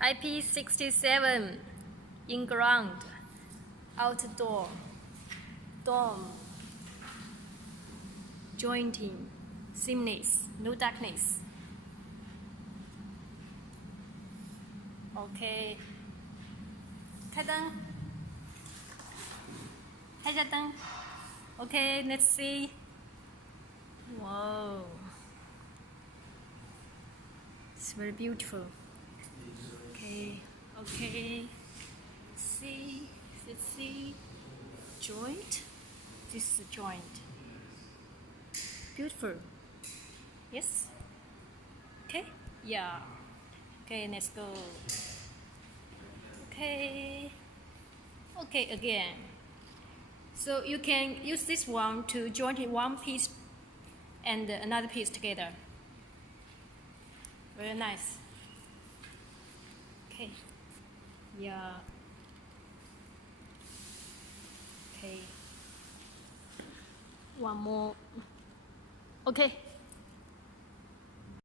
IP67 inground outdoor dome jointing seamless no darkness. OK， 开灯，开一下灯。OK， let's see. Wow, it's very beautiful. Okay. See, let's see. Joint. This is a joint. Beautiful. Yes. Okay. Yeah. Okay, let's go. Okay. Okay, again. So you can use this one to join one piece and another piece together. Very nice. Okay. Yeah. Okay. One more. Okay.